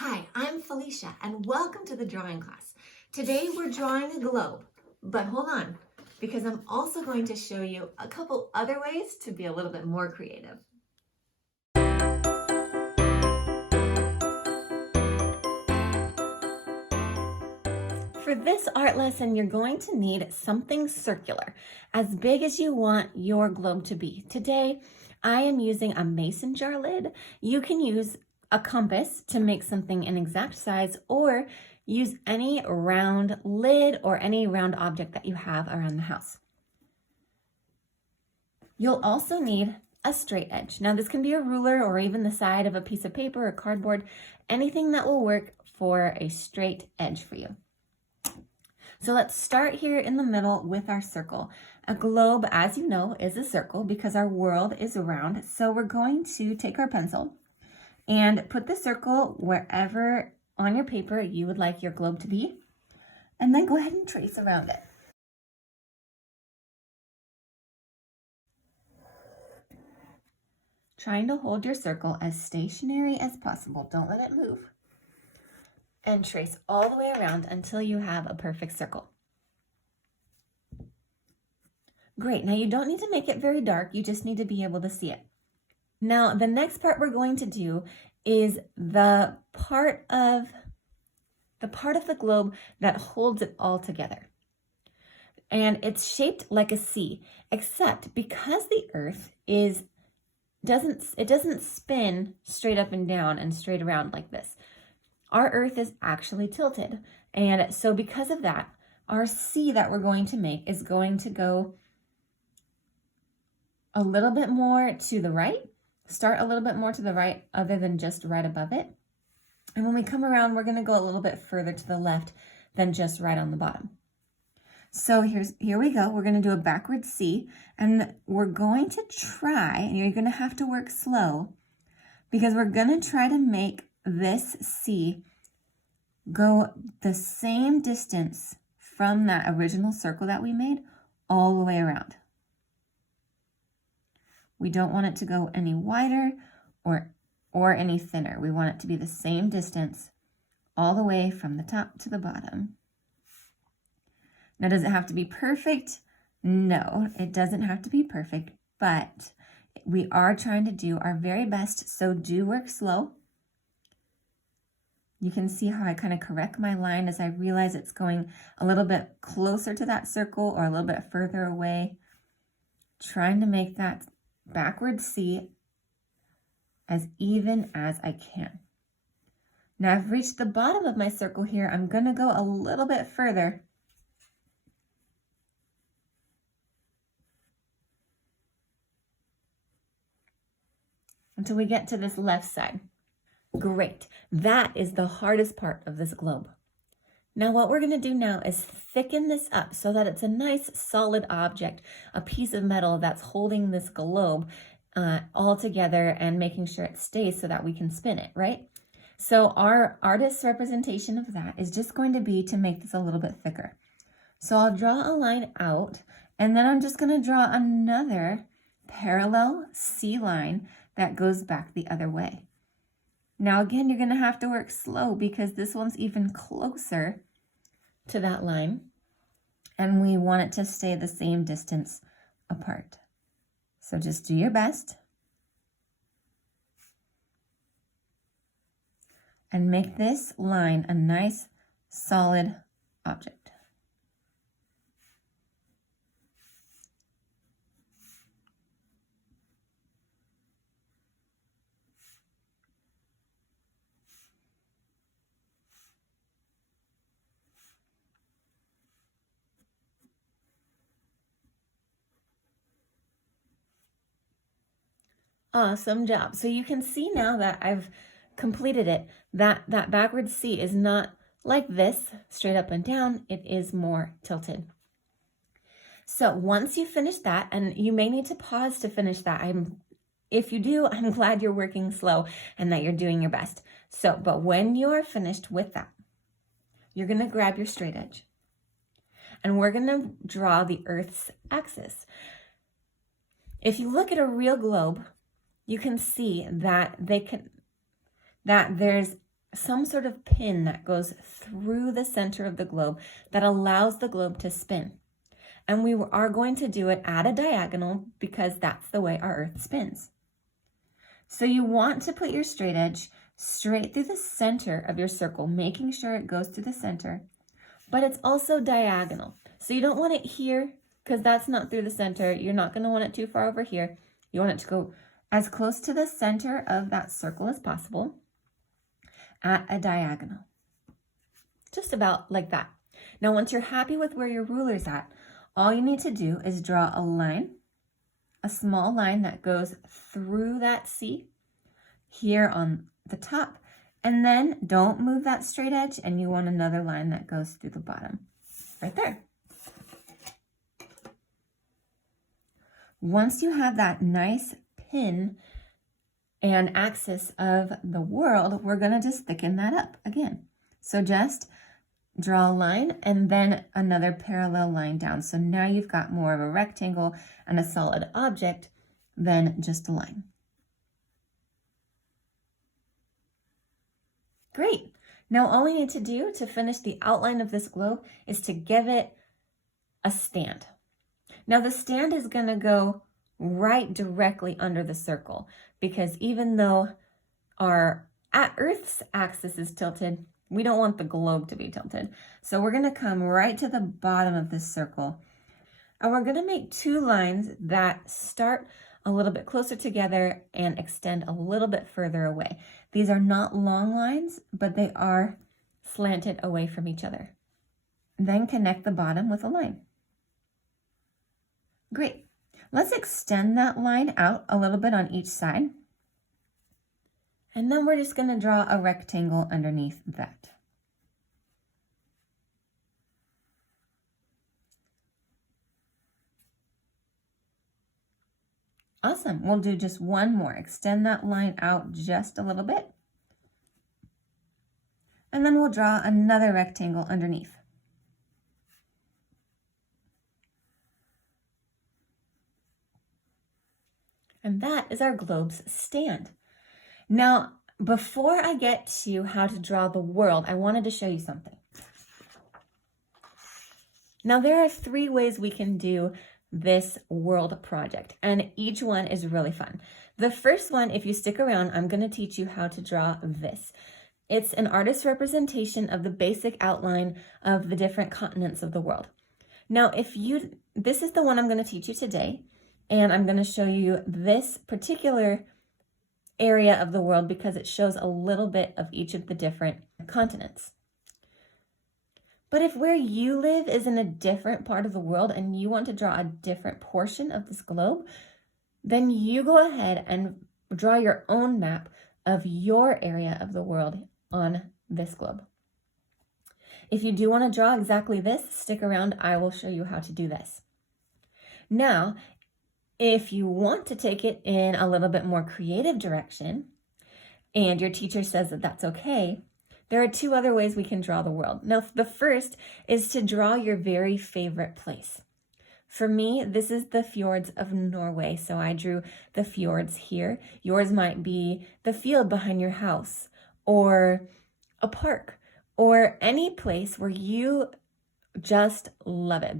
Hi, I'm Felicia and welcome to the drawing class. Today we're drawing a globe, but hold on, because I'm also going to show you a couple other ways to be a little bit more creative. For this art lesson, you're going to need something circular, as big as you want your globe to be. Today, I am using a mason jar lid. You can use a compass to make something an exact size, or use any round lid or any round object that you have around the house. You'll also need a straight edge. Now this can be a ruler or even the side of a piece of paper or cardboard, anything that will work for a straight edge for you. So let's start here in the middle with our circle. A globe, as you know, is a circle because our world is round. So we're going to take our pencil and put the circle wherever on your paper you would like your globe to be, and then go ahead and trace around it. Trying to hold your circle as stationary as possible. Don't let it move. And trace all the way around until you have a perfect circle. Great, now you don't need to make it very dark, you just need to be able to see it. Now, the next part we're going to do is the part of the globe that holds it all together. And it's shaped like a C, except because the Earth doesn't spin straight up and down and straight around like this. Our Earth is actually tilted. And so because of that, our C that we're going to make is going to go a little bit more to the right. Start a little bit more to the right other than just right above it. And when we come around, we're going to go a little bit further to the left than just right on the bottom. So here we go. We're going to do a backward C, and we're going to try, and you're going to have to work slow, because we're going to try to make this C go the same distance from that original circle that we made all the way around. We don't want it to go any wider or any thinner. We want it to be the same distance all the way from the top to the bottom. Now, does it have to be perfect? No, it doesn't have to be perfect, but we are trying to do our very best, so do work slow. You can see how I kind of correct my line as I realize it's going a little bit closer to that circle or a little bit further away, trying to make that backward C as even as I can. Now I've reached the bottom of my circle here. I'm going to go a little bit further. Until we get to this left side. Great. That is the hardest part of this globe. Now what we're going to do now is thicken this up so that it's a nice solid object, a piece of metal that's holding this globe all together and making sure it stays so that we can spin it, right? So our artist's representation of that is just going to be to make this a little bit thicker. So I'll draw a line out, and then I'm just going to draw another parallel C line that goes back the other way. Now again, you're going to have to work slow because this one's even closer to that line, and we want it to stay the same distance apart. So just do your best and make this line a nice solid object. Awesome job. So you can see now that I've completed it, that backward C is not like this, straight up and down. It is more tilted. So once you finish that, and you may need to pause to finish that. If you do, I'm glad you're working slow and that you're doing your best. So, but when you're finished with that, you're going to grab your straight edge, and we're going to draw the Earth's axis. If you look at a real globe, you can see that there's some sort of pin that goes through the center of the globe that allows the globe to spin. And we are going to do it at a diagonal because that's the way our Earth spins. So you want to put your straight edge straight through the center of your circle, making sure it goes through the center, but it's also diagonal. So you don't want it here because that's not through the center. You're not going to want it too far over here. You want it to go as close to the center of that circle as possible at a diagonal. Just about like that. Now, once you're happy with where your ruler's at, all you need to do is draw a line, a small line that goes through that C here on the top, and then don't move that straight edge, and you want another line that goes through the bottom, right there. Once you have that nice pin and axis of the world, we're going to just thicken that up again. So just draw a line and then another parallel line down. So now you've got more of a rectangle and a solid object than just a line. Great. Now all we need to do to finish the outline of this globe is to give it a stand. Now the stand is going to go right directly under the circle because even though our Earth's axis is tilted, we don't want the globe to be tilted. So we're going to come right to the bottom of this circle. And we're going to make two lines that start a little bit closer together and extend a little bit further away. These are not long lines, but they are slanted away from each other. Then connect the bottom with a line. Great. Let's extend that line out a little bit on each side. And then we're just going to draw a rectangle underneath that. Awesome. We'll do just one more. Extend that line out just a little bit. And then we'll draw another rectangle underneath. And that is our globe's stand. Now, before I get to how to draw the world, I wanted to show you something. Now, there are 3 ways we can do this world project, and each one is really fun. The first one, if you stick around, I'm going to teach you how to draw this. It's an artist's representation of the basic outline of the different continents of the world. Now, this is the one I'm going to teach you today, and I'm going to show you this particular area of the world because it shows a little bit of each of the different continents. But if where you live is in a different part of the world and you want to draw a different portion of this globe, then you go ahead and draw your own map of your area of the world on this globe. If you do want to draw exactly this, stick around. I will show you how to do this. Now, if you want to take it in a little bit more creative direction, and your teacher says that that's okay, there are 2 other ways we can draw the world. Now, the first is to draw your very favorite place. For me, this is the fjords of Norway, so I drew the fjords here. Yours might be the field behind your house, or a park, or any place where you just love it.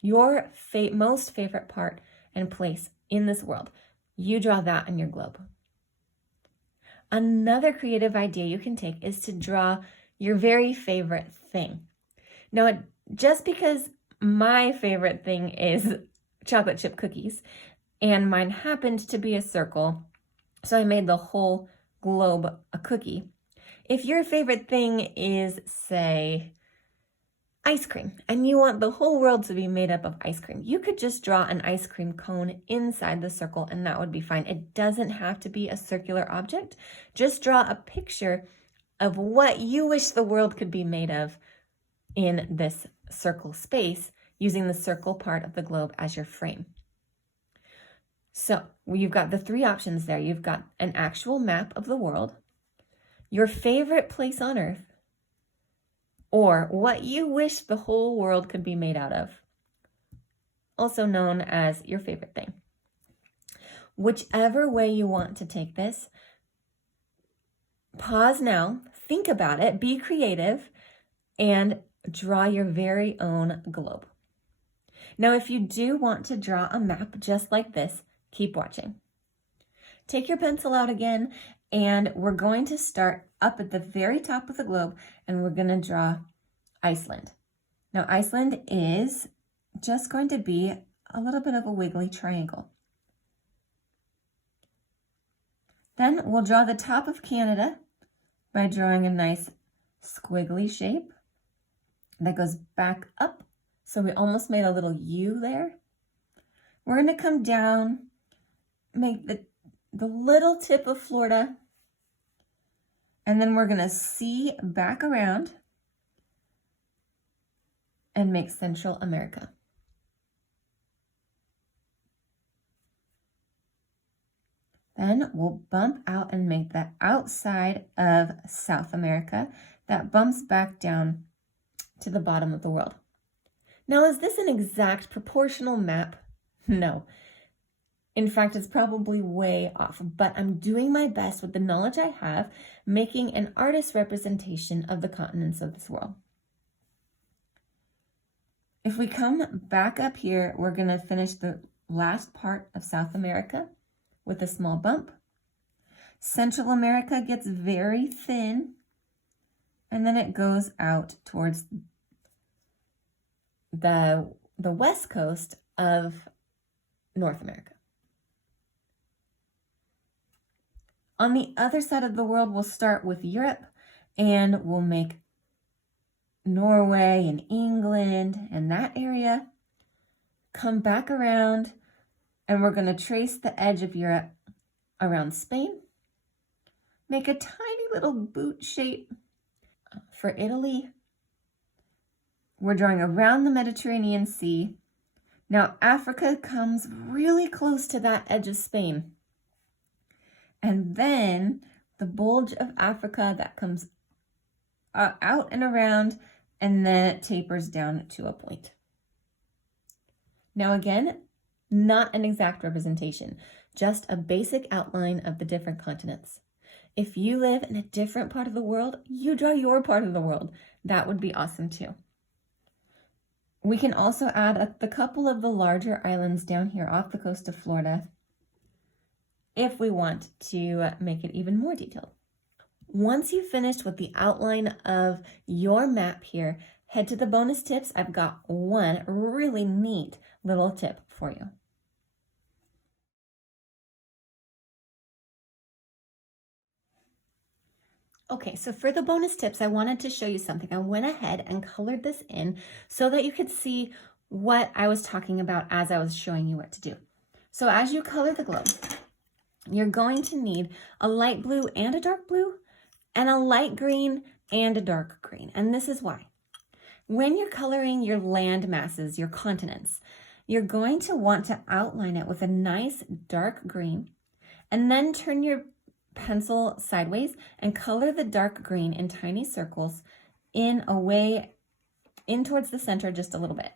Your most favorite part and place in this world. You draw that on your globe. Another creative idea you can take is to draw your very favorite thing. Now, just because my favorite thing is chocolate chip cookies, and mine happened to be a circle, so I made the whole globe a cookie. If your favorite thing is, say, ice cream, and you want the whole world to be made up of ice cream, you could just draw an ice cream cone inside the circle and that would be fine. It doesn't have to be a circular object. Just draw a picture of what you wish the world could be made of in this circle space using the circle part of the globe as your frame. So you've got the 3 options there. You've got an actual map of the world, your favorite place on Earth, or what you wish the whole world could be made out of, also known as your favorite thing. Whichever way you want to take this, pause now, think about it, be creative, and draw your very own globe. Now, if you do want to draw a map just like this, keep watching. Take your pencil out again, and we're going to start up at the very top of the globe, and we're going to draw Iceland. Now, Iceland is just going to be a little bit of a wiggly triangle. Then we'll draw the top of Canada by drawing a nice squiggly shape that goes back up. So we almost made a little U there. We're going to come down, make the little tip of Florida, and then we're going to see back around and make Central America. Then we'll bump out and make the outside of South America that bumps back down to the bottom of the world. Now, is this an exact proportional map? No. In fact, it's probably way off, but I'm doing my best with the knowledge I have, making an artist's representation of the continents of this world. If we come back up here, we're going to finish the last part of South America with a small bump. Central America gets very thin, and then it goes out towards the west coast of North America. On the other side of the world, we'll start with Europe, and we'll make Norway and England and that area, come back around, and we're going to trace the edge of Europe around Spain, make a tiny little boot shape for Italy. We're drawing around the Mediterranean Sea. Now Africa comes really close to that edge of Spain. And then the bulge of Africa that comes out and around, and then it tapers down to a point. Now again, not an exact representation, just a basic outline of the different continents. If you live in a different part of the world, you draw your part of the world. That would be awesome too. We can also add the couple of the larger islands down here off the coast of Florida if we want to make it even more detailed. Once you've finished with the outline of your map here, head to the bonus tips. I've got one really neat little tip for you. Okay, so for the bonus tips, I wanted to show you something. I went ahead and colored this in so that you could see what I was talking about as I was showing you what to do. So as you color the globe, you're going to need a light blue and a dark blue, and a light green and a dark green. And this is why. When you're coloring your land masses, your continents, you're going to want to outline it with a nice dark green, and then turn your pencil sideways and color the dark green in tiny circles in towards the center just a little bit.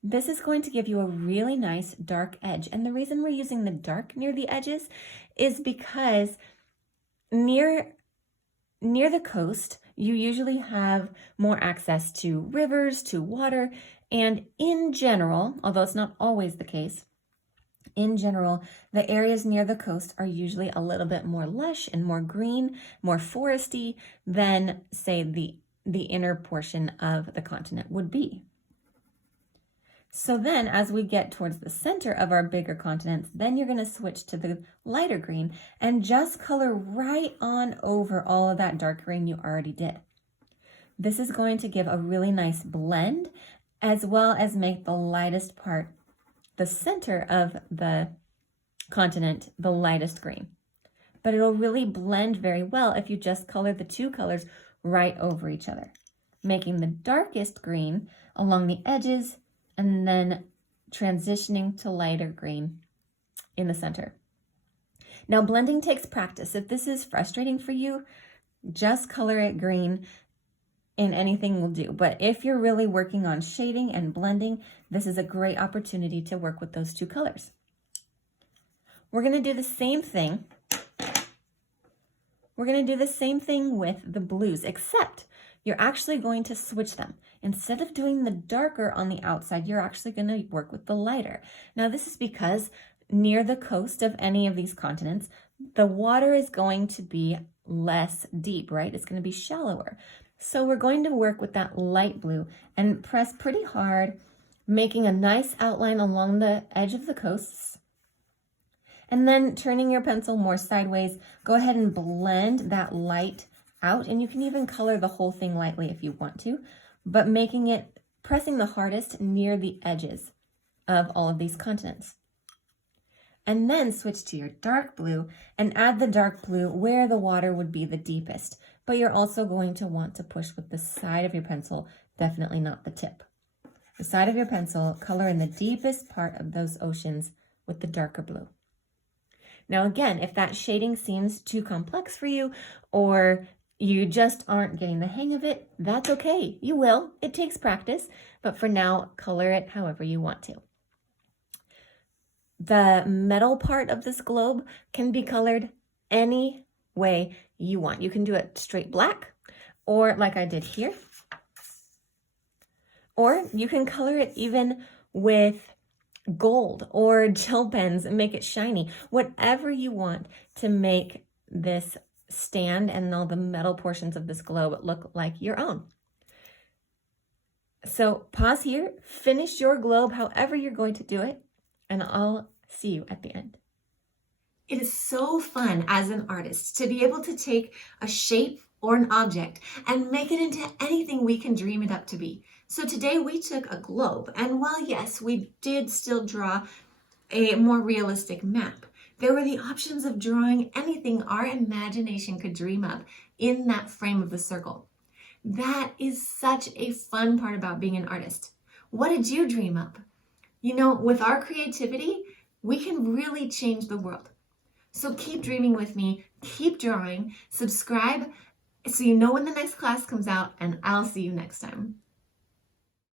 This is going to give you a really nice dark edge. And the reason we're using the dark near the edges is because near the coast, you usually have more access to rivers, to water, and in general, although it's not always the case, in general, the areas near the coast are usually a little bit more lush and more green, more foresty than, say, the inner portion of the continent would be. So then as we get towards the center of our bigger continents, then you're going to switch to the lighter green and just color right on over all of that dark green you already did. This is going to give a really nice blend, as well as make the lightest part, the center of the continent, the lightest green. But it'll really blend very well if you just color the two colors right over each other, making the darkest green along the edges and then transitioning to lighter green in the center. Now, blending takes practice. If this is frustrating for you, just color it green and anything will do. But if you're really working on shading and blending, this is a great opportunity to work with those two colors. We're going to do the same thing We're going to do the same thing with the blues, except you're actually going to switch them. Instead of doing the darker on the outside, you're actually going to work with the lighter. Now, this is because near the coast of any of these continents, the water is going to be less deep, right? It's going to be shallower. So we're going to work with that light blue and press pretty hard, making a nice outline along the edge of the coasts. And then turning your pencil more sideways, go ahead and blend that light out, and you can even color the whole thing lightly if you want to, but pressing the hardest near the edges of all of these continents. And then switch to your dark blue and add the dark blue where the water would be the deepest, but you're also going to want to push with the side of your pencil, definitely not the tip. The side of your pencil, color in the deepest part of those oceans with the darker blue. Now again, if that shading seems too complex for you, or you just aren't getting the hang of it, that's okay. You will. It takes practice, but for now, color it however you want to. The metal part of this globe can be colored any way you want. You can do it straight black, or like I did here, or you can color it even with gold or gel pens and make it shiny. Whatever you want to make this stand and all the metal portions of this globe look like your own. So pause here, finish your globe however you're going to do it, and I'll see you at the end. It is so fun as an artist to be able to take a shape or an object and make it into anything we can dream it up to be. So today we took a globe, and while yes, we did still draw a more realistic map, there were the options of drawing anything our imagination could dream up in that frame of the circle. That is such a fun part about being an artist. What did you dream up? You know, with our creativity, we can really change the world. So keep dreaming with me, keep drawing, subscribe so you know when the next class comes out, and I'll see you next time.